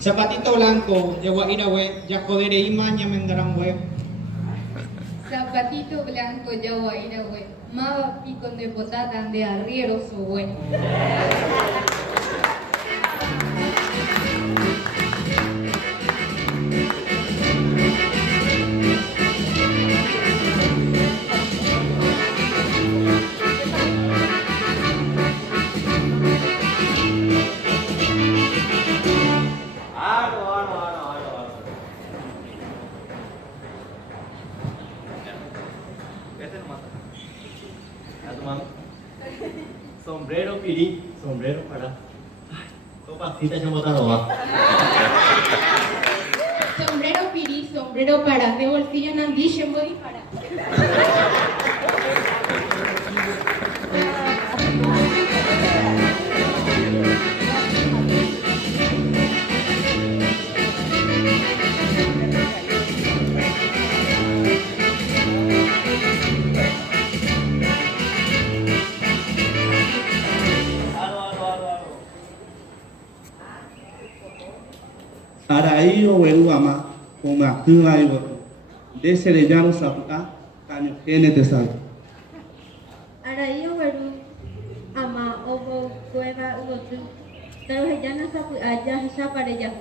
Zapatito blanco, yaguairawe, yacodereima, ñamendarangüe. Zapatito blanco, yaguairawe, mava pico de potata de arriero su buen. Sombrero pirí, sombrero para. Ay, topacita ya botaron va. Sombrero pirí, sombrero para, de bolsillo nandille voy para. Araí o Eruama, com a Tuaiwa, descerejando sapuá, canho gene de sal. Araí overu ama ovo cueva uvotu. Pero ya no sabe allá ya para allá.